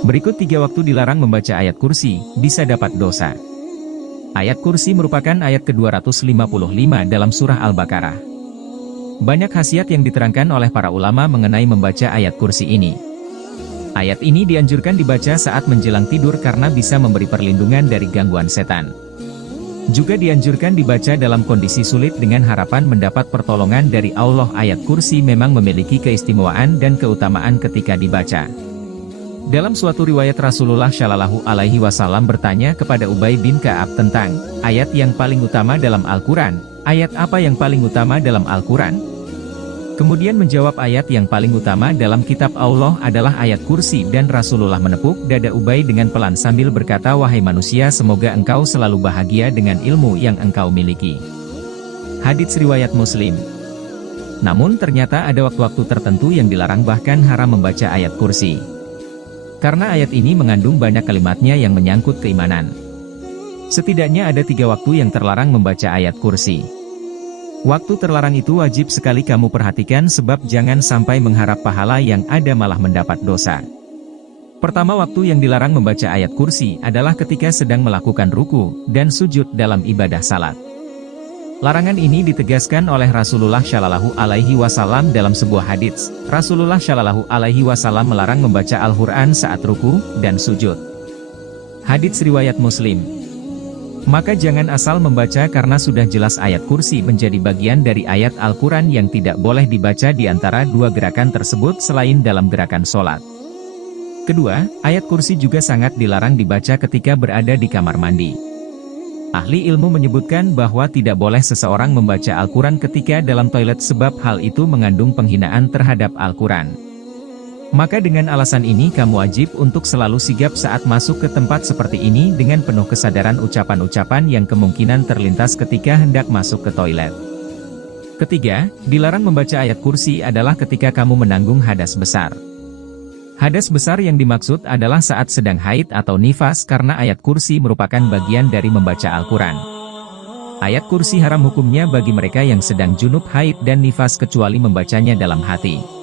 Berikut 3 waktu dilarang membaca ayat kursi, bisa dapat dosa. Ayat kursi merupakan ayat ke-255 dalam surah Al-Baqarah. Banyak khasiat yang diterangkan oleh para ulama mengenai membaca ayat kursi ini. Ayat ini dianjurkan dibaca saat menjelang tidur karena bisa memberi perlindungan dari gangguan setan. Juga dianjurkan dibaca dalam kondisi sulit dengan harapan mendapat pertolongan dari Allah. Ayat kursi memang memiliki keistimewaan dan keutamaan ketika dibaca. Dalam suatu riwayat Rasulullah Shallallahu Alaihi Wasallam bertanya kepada Ubay bin Ka'ab tentang ayat yang paling utama dalam Al-Quran. Ayat apa yang paling utama dalam Al-Quran? Kemudian menjawab ayat yang paling utama dalam kitab Allah adalah ayat kursi, dan Rasulullah menepuk dada Ubay dengan pelan sambil berkata, "Wahai manusia, semoga engkau selalu bahagia dengan ilmu yang engkau miliki." Hadits riwayat Muslim. Namun ternyata ada waktu-waktu tertentu yang dilarang bahkan haram membaca ayat kursi. Karena ayat ini mengandung banyak kalimatnya yang menyangkut keimanan. Setidaknya ada 3 waktu yang terlarang membaca ayat kursi. Waktu terlarang itu wajib sekali kamu perhatikan sebab jangan sampai mengharap pahala yang ada malah mendapat dosa. Pertama, waktu yang dilarang membaca ayat kursi adalah ketika sedang melakukan ruku dan sujud dalam ibadah salat. Larangan ini ditegaskan oleh Rasulullah Shallallahu Alaihi Wasallam dalam sebuah hadits. Rasulullah Shallallahu Alaihi Wasallam melarang membaca Al-Quran saat ruku dan sujud. Hadits riwayat Muslim. Maka jangan asal membaca karena sudah jelas ayat kursi menjadi bagian dari ayat Al-Quran yang tidak boleh dibaca di antara 2 gerakan tersebut selain dalam gerakan sholat. Kedua, ayat kursi juga sangat dilarang dibaca ketika berada di kamar mandi. Ahli ilmu menyebutkan bahwa tidak boleh seseorang membaca Al-Quran ketika dalam toilet sebab hal itu mengandung penghinaan terhadap Al-Quran. Maka dengan alasan ini kamu wajib untuk selalu sigap saat masuk ke tempat seperti ini dengan penuh kesadaran ucapan-ucapan yang kemungkinan terlintas ketika hendak masuk ke toilet. Ketiga, dilarang membaca ayat kursi adalah ketika kamu menanggung hadas besar. Hadas besar yang dimaksud adalah saat sedang haid atau nifas karena ayat kursi merupakan bagian dari membaca Al-Quran. Ayat kursi haram hukumnya bagi mereka yang sedang junub haid dan nifas kecuali membacanya dalam hati.